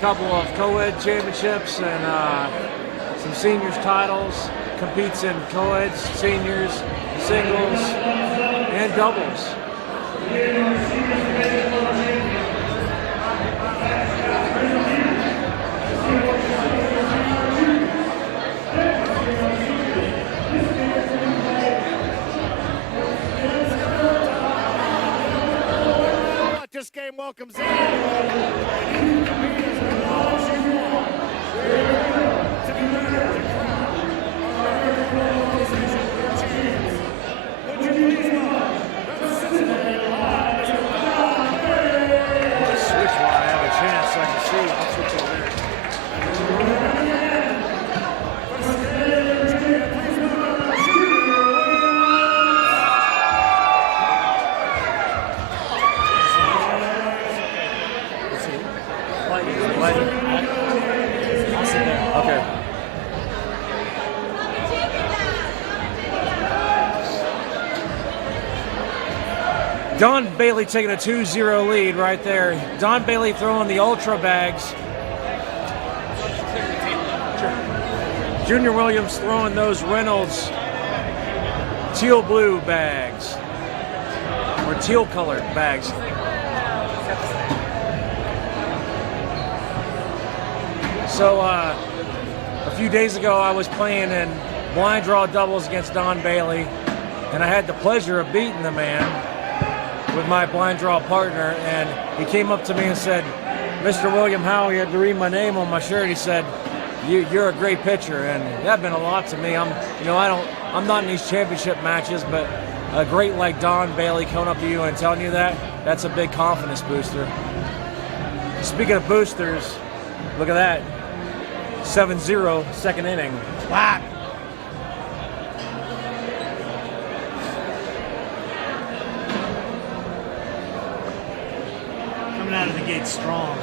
Couple of co-ed championships and some seniors titles. Competes in co-eds, seniors, singles, and doubles. This game welcomes in. Don Bailey taking a 2-0 lead right there. Don Bailey throwing the ultra bags. Junior Williams throwing those Reynolds teal blue bags, or teal colored bags. So a few days ago I was playing in blind draw doubles against Don Bailey, and I had the pleasure of beating the man with my blind draw partner, and he came up to me and said, "Mr. William Howe," he had to read my name on my shirt. He said, "You're a great pitcher," and that meant a lot to me. I'm not in these championship matches, but a great like Don Bailey coming up to you and telling you that's a big confidence booster. Speaking of boosters, look at that, 7-0 second inning. Wow. Out of the gate strong.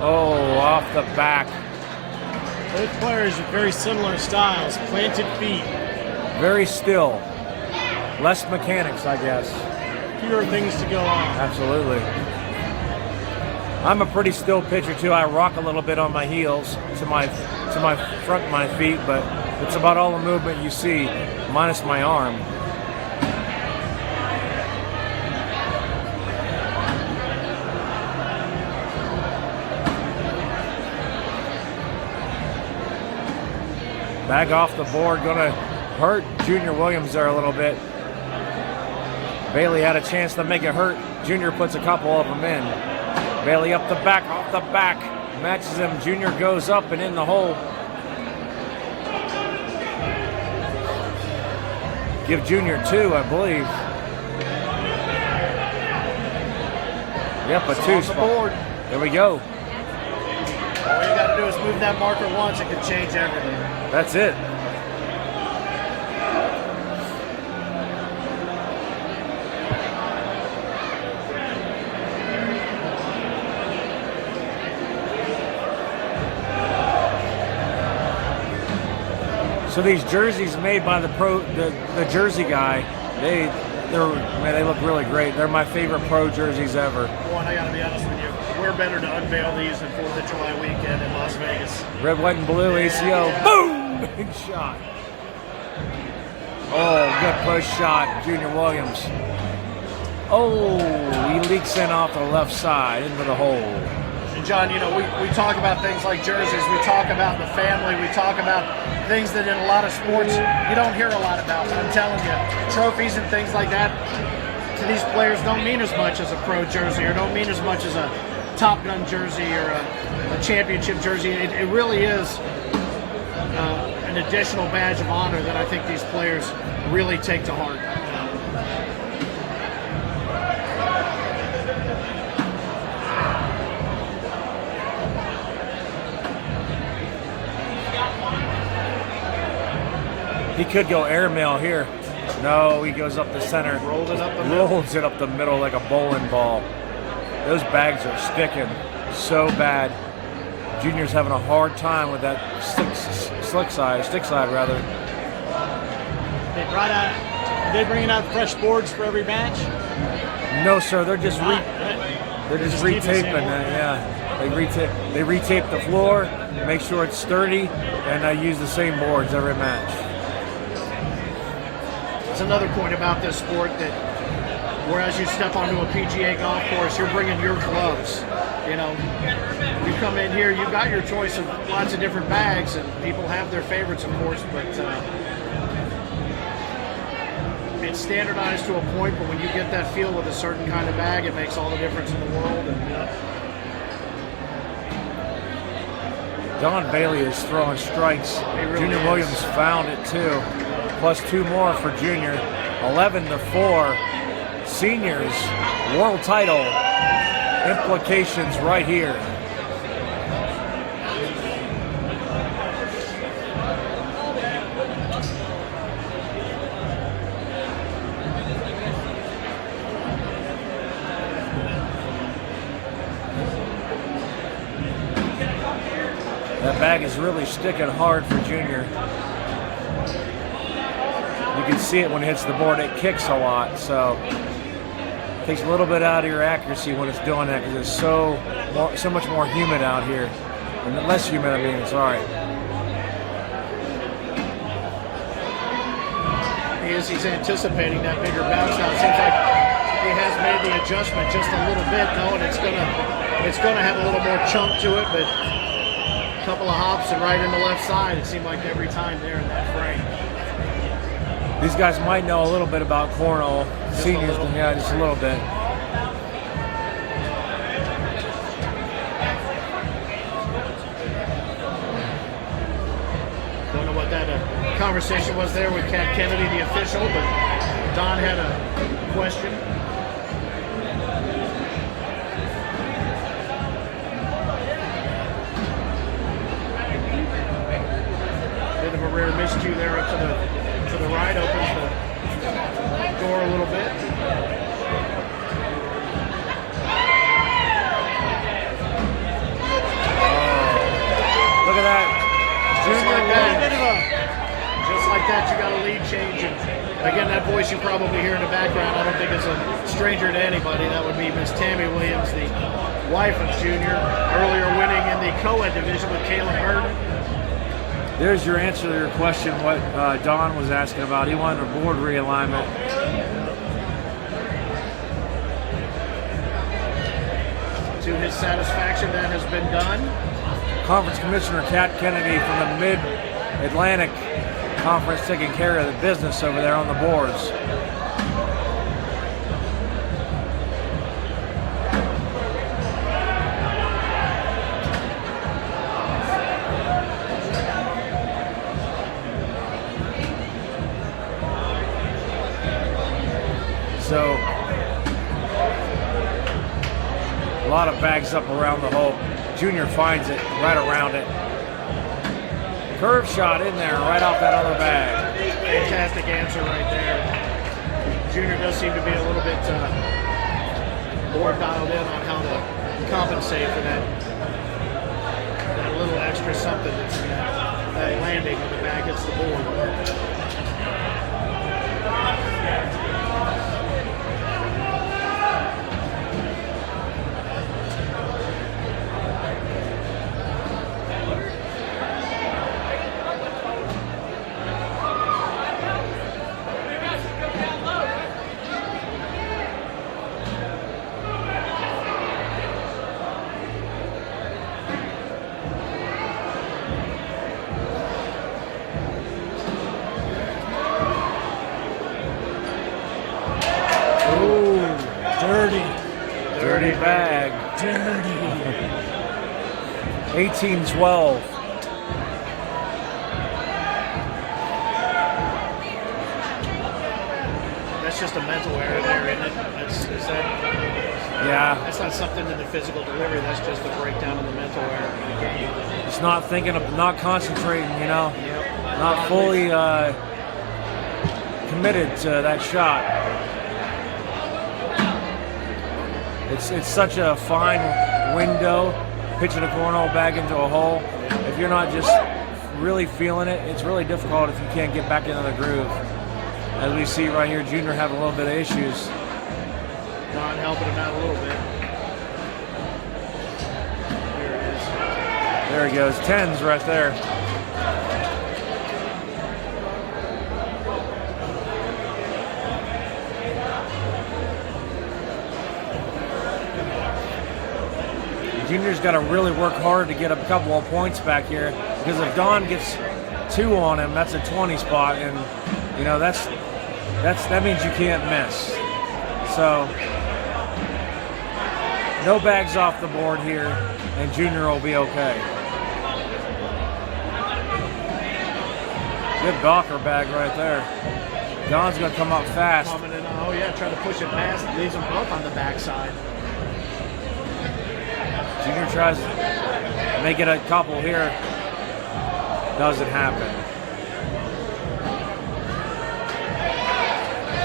Oh, off the back. Both players with very similar styles, planted feet. Very still. Less mechanics, I guess. Fewer things to go on. Absolutely. I'm a pretty still pitcher too. I rock a little bit on my heels to my front of my feet, but it's about all the movement you see, minus my arm. Bag off the board, gonna hurt Junior Williams there a little bit. Bailey had a chance to make it hurt. Junior puts a couple of them in. Bailey up the back, off the back, matches him. Junior goes up and in the hole. Give Junior 2, I believe. Yep, a It's two on the spot. board. There we go. All you got to do is move that marker once. It can change everything. That's it. So these jerseys made by the jersey guy, they look really great. They're my favorite pro jerseys ever. One, I got to be honest with you. We're better to unveil these than 4th of July weekend in Las Vegas. Red, white, and blue ACO. Boom! Big shot. Oh, good push shot, Junior Williams. Oh, he leaks in off the left side into the hole. And John, you know, we talk about things like jerseys. We talk about the family. We talk about things that in a lot of sports you don't hear a lot about. I'm telling you, trophies and things like that to these players don't mean as much as a pro jersey, or don't mean as much as a Top Gun jersey or a championship jersey. It really is an additional badge of honor that I think these players really take to heart. He could go airmail here. No, he goes up the center. Rolls it up the middle. Rolls it up the middle like a bowling ball. Those bags are sticking so bad. Junior's having a hard time with that stick side rather. Are they bringing out fresh boards for every match? No, sir. They're just Not, they're just keep the same retaping. order. Yeah, they retape the floor, make sure it's sturdy, and I use the same boards every match. It's another point about this sport that whereas you step onto a PGA golf course, you're bringing your gloves. You know, you come in here, you got your choice of lots of different bags, and people have their favorites, of course, but it's standardized to a point, but when you get that feel with a certain kind of bag, it makes all the difference in the world. And Don Bailey is throwing strikes. really Junior is. Williams found it too. Plus 2 more for Junior. 11-4. Seniors world title implications right here. That bag is really sticking hard for Junior. You can see it when it hits the board. It kicks a lot, so it takes a little bit out of your accuracy when it's doing that because it's so much more humid out here. And less humid, I mean, sorry. he's anticipating that bigger bounce now. It seems like he has made the adjustment just a little bit, knowing it's gonna have a little more chunk to it, but a couple of hops and right in the left side. It seemed like every time there in that frame. These guys might know a little bit about cornhole. Seniors, yeah, just a little bit. Don't know what that conversation was there with Cat Kennedy, the official, but Don had a question. Bit of a rare miscue there up to the right, opens the door a little bit. Look at that. Just like that, you got a lead change. And again, that voice you probably hear in the background, I don't think is a stranger to anybody. That would be Miss Tammy Williams, the wife of Junior, earlier winning in the co-ed division with Caleb Burton. There's your answer to your question, what Don was asking about. He wanted a board realignment. To his satisfaction, that has been done. Conference Commissioner Cat Kennedy from the Mid-Atlantic Conference taking care of the business over there on the boards. So A lot of bags up around the hole. Junior finds it right around it. Curve shot in there, right off that other bag. Fantastic answer right there. Junior does seem to be a little bit more dialed in on how to compensate for that little extra something that's in that landing when the bag hits the board. Dirty bag. Dirty. 18-12. That's just a mental error there, isn't it? Yeah. That's not something in the physical delivery. That's just a breakdown in the mental error in the game. Just not thinking of, not concentrating, you know. Yep. Not fully committed to that shot. It's such a fine window, pitching a cornhole bag into a hole. If you're not just really feeling it, it's really difficult if you can't get back into the groove. As we see right here, Junior having a little bit of issues. Don helping him out a little bit. There it is. There he goes, 10s right there. Junior's got to really work hard to get a couple of points back here, because if Don gets 2 on him, that's a 20 spot, and you know that means you can't miss. So no bags off the board here, and Junior will be okay. Good Gawker bag right there. Don's gonna come up fast. Coming in, oh yeah, trying to push it past, leaves them both on the backside. Junior tries to make it a couple here. Doesn't happen.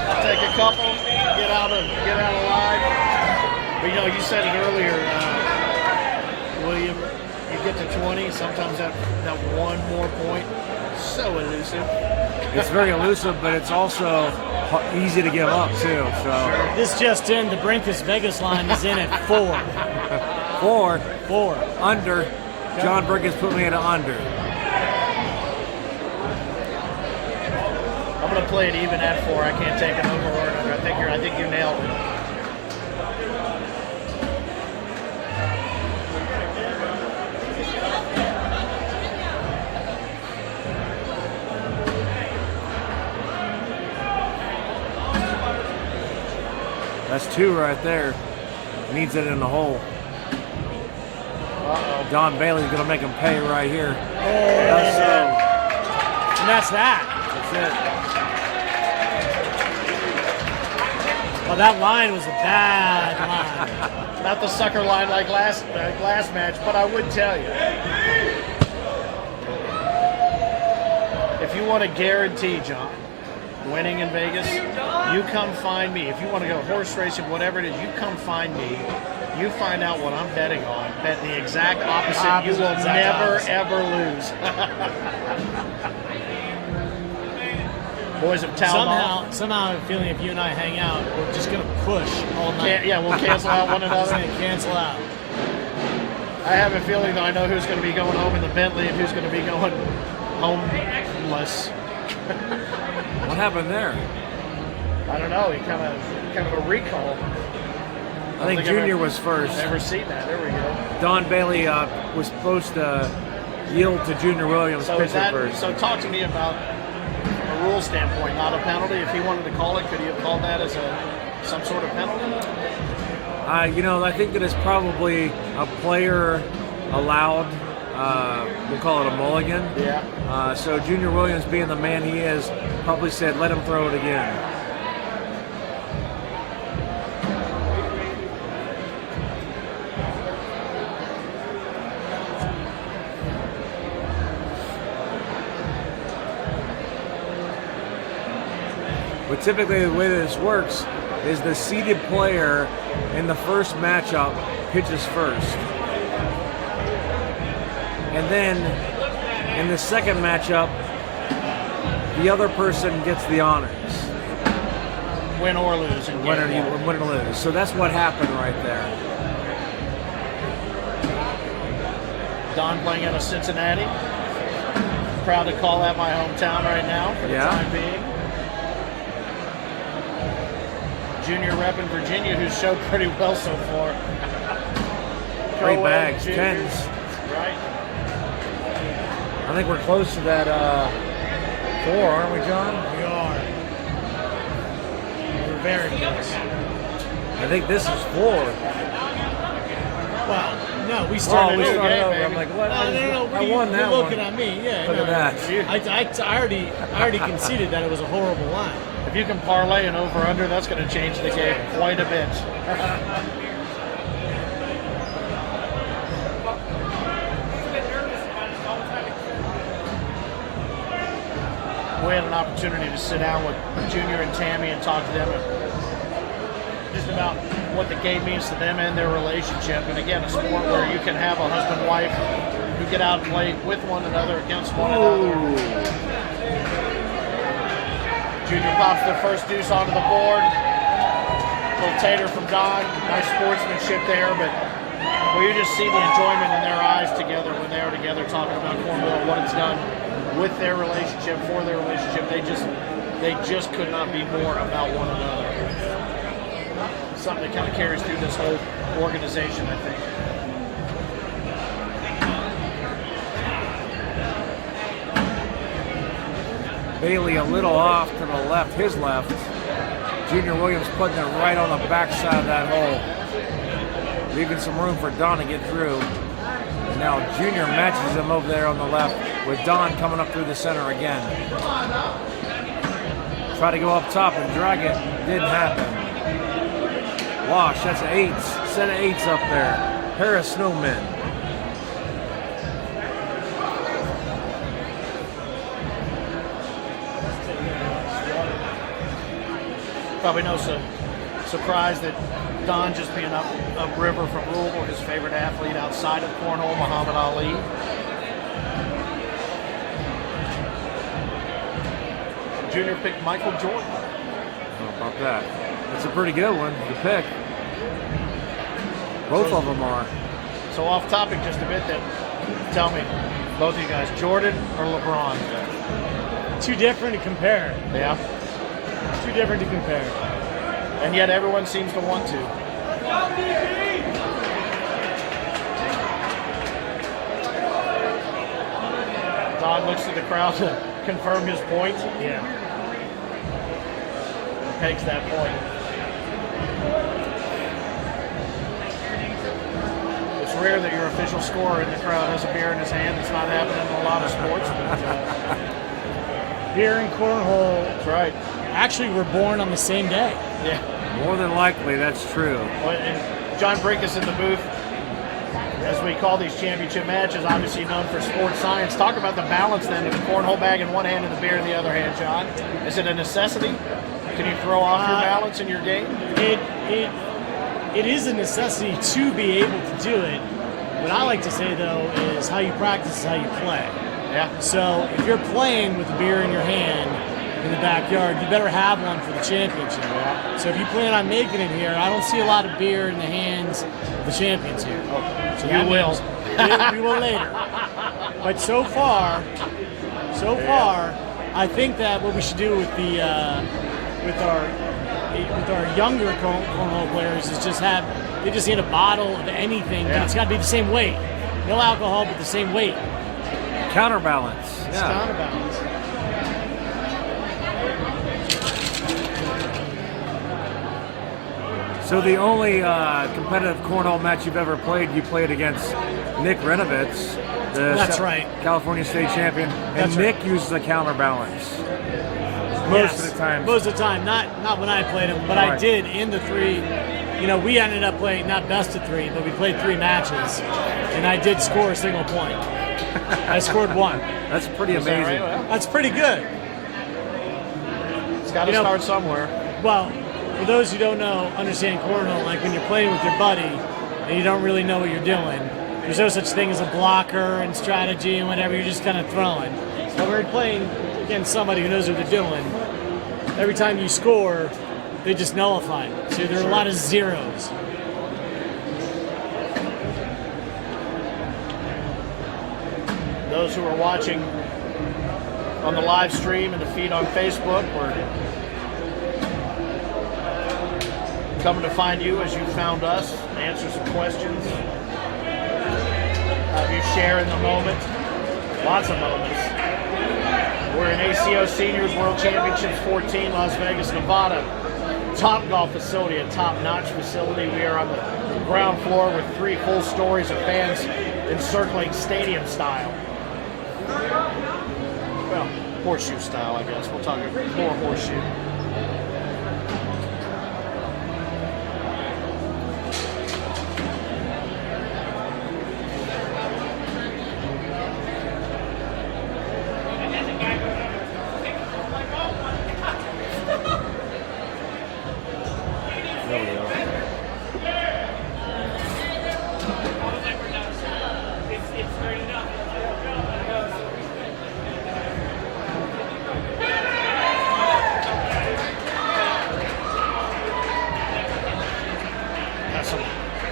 I'll take a couple, get out alive. But you know, you said it earlier, William, you get to 20, sometimes that one more point, so elusive. It's very elusive, but it's also easy to give up too. So This just in, the Brinkus Vegas line is in at 4. 4 4. under. John Brinkus put me in an under. I'm gonna play it even at 4. I can't take an over or an under. I think you nailed it. That's 2 right there. Needs it in the hole. Uh-oh. Don Bailey's gonna make him pay right here. And that's that. That's Well, that line was a bad line. Not the sucker line like last match, but I would tell you, if you want to guarantee, John, winning in Vegas, you come find me. If you want to go horse racing, whatever it is, you come find me. You find out what I'm betting on. Bet the exact opposite. You will never, ever lose. Boys have towed off. Somehow I have a feeling if you and I hang out, we're just going to push all night. Yeah, we'll cancel out one Just another. going to cancel out. I have a feeling that I know who's going to be going home in the Bentley and who's going to be going homeless. What happened there? I don't know. He kind of a recall. I think Junior was first. Never seen that. There we go. Don Bailey was supposed to yield to Junior Williams pitcher first. So talk to me about, from a rule standpoint, not a penalty. If he wanted to call it, could he have called that as some sort of penalty? You know, I think that it's probably a player allowed. We'll call it a mulligan. Yeah. So Junior Williams, being the man he is, probably said, let him throw it again. But typically the way that this works is the seeded player in the first matchup pitches first. And then in the second matchup, the other person gets the honors. Win or lose. And Win or lose. So that's what happened right there. Don playing out of Cincinnati. Proud to call that my hometown right now for the time being. Junior rep in Virginia, who's showed pretty well so far. Great bags, 10s. Right. I think we're close to that 4, aren't we, John? We are. We're very close. I think this is 4. Well, no, we started we over. started over. baby. I'm like, what? No. I won that You're one. looking at me, yeah. Look no, at that. I already conceded that it was a horrible line. If you can parlay an over-under, that's going to change the game quite a bit. We had an opportunity to sit down with Junior and Tammy and talk to them just about what the game means to them and their relationship. And again, a sport where you can have a husband-wife who get out and play with one another, against one another. Junior pops the first deuce onto the board. Little tater from Don. Nice sportsmanship there, but you just see the enjoyment in their eyes together when they are together talking about cornhole, what it's done with their relationship, for their relationship. They just could not be more about one another. Something that kind of carries through this whole organization, I think. Bailey a little off to the left, his left. Junior Williams putting it right on the backside of that hole, leaving some room for Don to get through. And now Junior matches him over there on the left with Don coming up through the center again. Try to go up top and drag it, didn't happen. Wash, that's an 8, set of 8s up there. Pair of snowmen. Probably no surprise that Don just being upriver from Louisville, his favorite athlete outside of cornhole, Muhammad Ali. Junior picked Michael Jordan. How about that? That's a pretty good one to pick. Both of them are. So off topic just a bit then. Tell me, both of you guys, Jordan or LeBron? Too different to compare. Yeah. Too different to compare. And yet everyone seems to want to. Don looks to the crowd to confirm his point. Yeah. Takes that point. It's rare that your official scorer in the crowd has a beer in his hand. It's not happening in a lot of sports. But, Beer and cornhole that's right. actually were born on the same day. Yeah. More than likely, that's true. Well, and John Brinkus in the booth, as we call these championship matches, obviously known for sports science. Talk about the balance then of the cornhole bag in one hand and the beer in the other hand, John. Is it a necessity? Can you throw off your balance in your game? It is a necessity to be able to do it. What I like to say, though, is how you practice is how you play. Yeah. So if you're playing with a beer in your hand in the backyard, you better have one for the championship. Yeah. So if you plan on making it here, I don't see a lot of beer in the hands of the champions here. So You will. We will later. But so far, I think that what we should do with the with our younger cornhole players is just they just need a bottle of anything. Yeah. But it's got to be the same weight. No alcohol, but the same weight. Counterbalance. It's Yeah. counterbalance. So the only competitive cornhole match you've ever played, you played against Nick Renovitz, the That's right. California state champion, and That's Nick right. uses the counterbalance most of the time. Most of the time, not when I played him, but I Right. did in the 3. You know, we ended up playing not best of 3, but we played 3 matches, and I did score a single point. I scored 1. That's pretty Is that amazing. right? Well, That's pretty good. it's got to start somewhere. Well, for those who don't know, understand cornhole, like when you're playing with your buddy and you don't really know what you're doing, there's no such thing as a blocker and strategy and whatever. You're just kind of throwing. So when we're playing against somebody who knows what they're doing, every time you score, they just nullify it. So there are a lot of zeros. Those who are watching on the live stream and the feed on Facebook, we're coming to find you as you found us, answer some questions, have you share in the moment, lots of moments. We're in ACO Seniors World Championships 14, Las Vegas, Nevada. Top golf facility, a top-notch facility. We are on the ground floor with 3 full stories of fans encircling stadium style. Well, horseshoe style, I guess. We'll talk more horseshoe.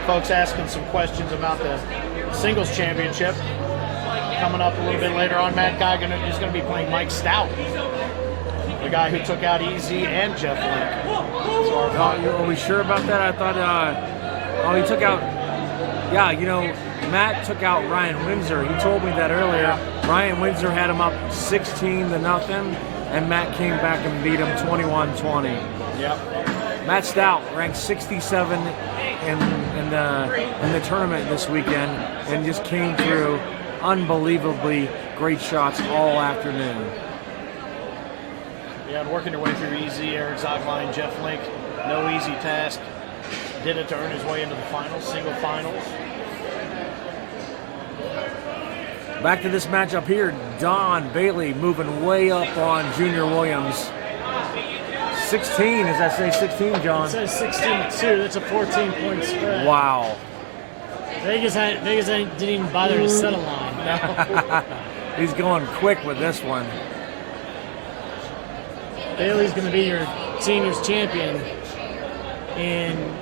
Folks asking some questions about the singles championship. Coming up a little bit later on, Matt Geigen is going to be playing Mike Stout, the guy who took out Easy and Jeff Link. So are we sure about that? I thought, he took out, Matt took out Ryan Windsor. He told me that earlier. Ryan Windsor had him up 16-0, and Matt came back and beat him 21-20. Yep. Matt Stout ranked 67 in the tournament this weekend and just came through unbelievably great shots all afternoon. Yeah, and working your way through Easy, Eric Zogline, Jeff Link, no easy task. Did it to earn his way into the finals, single finals. Back to this matchup here, Don Bailey moving way up on Junior Williams. 16, as I say 16, John. It says 16-2. That's a 14-point spread. Wow. Vegas didn't even bother to set a line. No. He's going quick with this one. Bailey's going to be your seniors champion in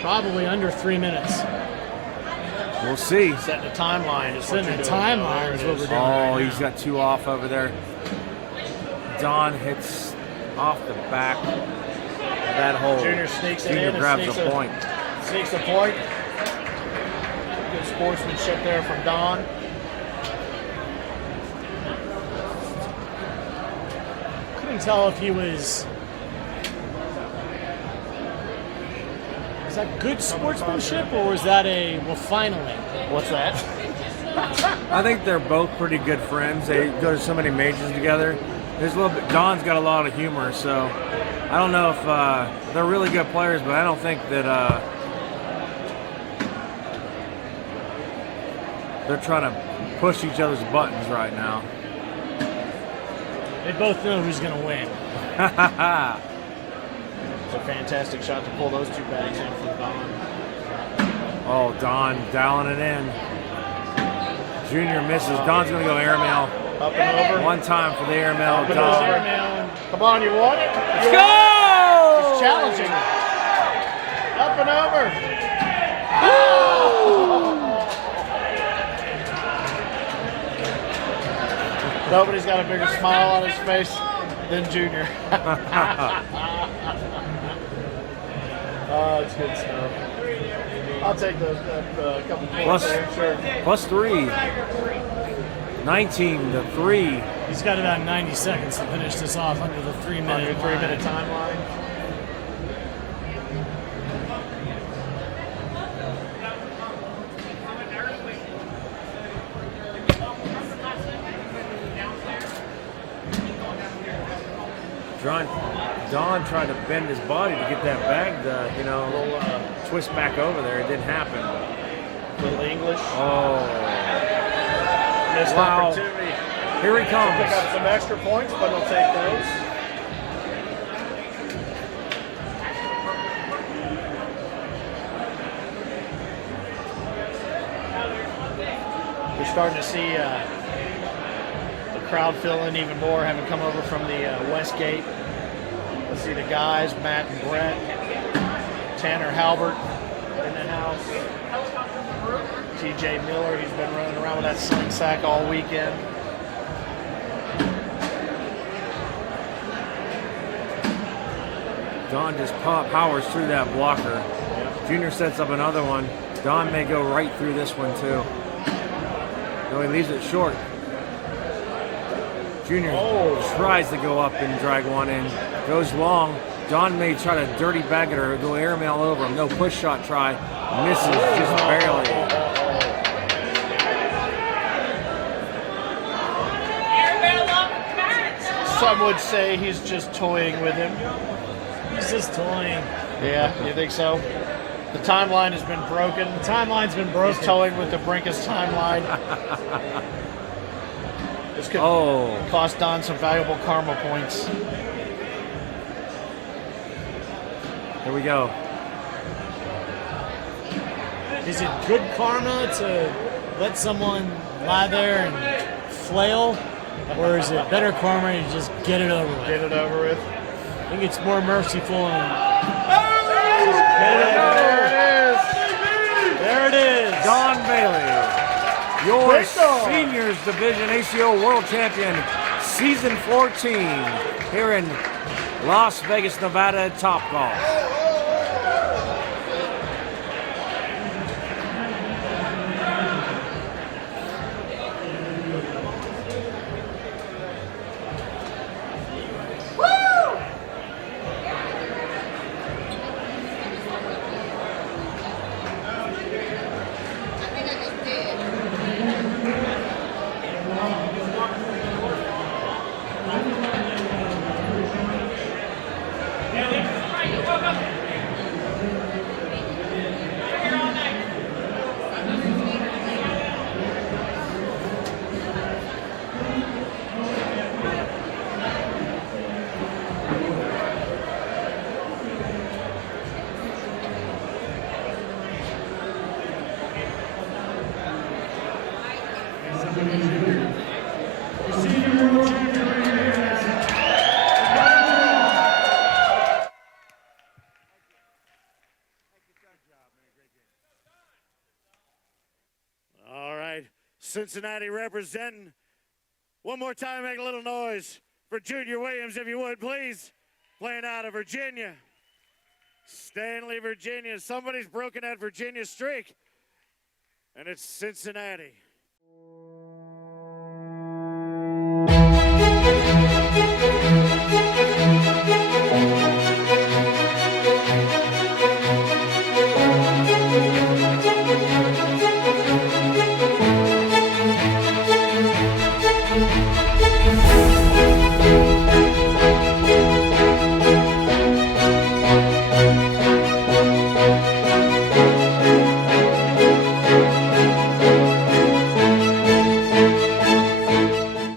probably under 3 minutes. We'll see. Setting a timeline. Setting a timeline is what we're doing. Oh, right he's now. got 2 off over there. Don hits off the back of that hole. Junior sneaks it Junior in. grabs Sneaks a point. Sneaks a point. Good sportsmanship there from Don. Couldn't tell if he was that good sportsmanship or was that a well finally? What's that? I think they're both pretty good friends. They go to so many majors together. There's a little bit. Don's got a lot of humor, so I don't know if they're really good players, but I don't think that they're trying to push each other's buttons right now. They both know who's going to win. It's a fantastic shot to pull those 2 bags in from Don. Oh, Don dialing it in. Junior misses. Don's going to go airmail. Up and over. One time for the airmail. Up and Don. over. Come on, you want it? Let's You go! want it? It's challenging. Up and over. Nobody's got a bigger smile on his face than Junior. Oh, it's good stuff. I'll take those couple points there, sure. Plus 3. 19-3. He's got about 90 seconds to finish this off under the 3-minute 3-minute timeline. Don tried to bend his body to get that bag to, twist back over there. It didn't happen. Little English. Oh. Missed Wow. opportunity. Here he comes. Pick up some extra points, but he'll take those. starting to see the crowd fill in even more, having come over from the West Gate. Let's see the guys, Matt and Brett, Tanner Halbert in the house, TJ Miller, he's been running around with that sling sack all weekend. Don just powers through that blocker. Junior sets up another one. Don may go right through this one too. No, he leaves it short. Junior tries to go up and drag one in. Goes long. Don may try to dirty bag it or go airmail over him. No push shot try. Misses just barely. Some would say he's just toying with him. He's just toying. Yeah, you think so? The timeline has been broken. The timeline's been broken. He's toying with the Brinkus timeline. This could cost Don some valuable karma points. Here we go. Is it good karma to let someone lie there and flail? Or is it better karma to just get it over with? Get it over with. I think it's more merciful and there it is. Don Bailey, your seniors division ACO world champion, season 14, here in Las Vegas, Nevada at Topgolf. All right, Cincinnati representing. One more time, make a little noise for Junior Williams, if you would, please. Playing out of Virginia. Stanley, Virginia. Somebody's broken that Virginia streak, and it's Cincinnati.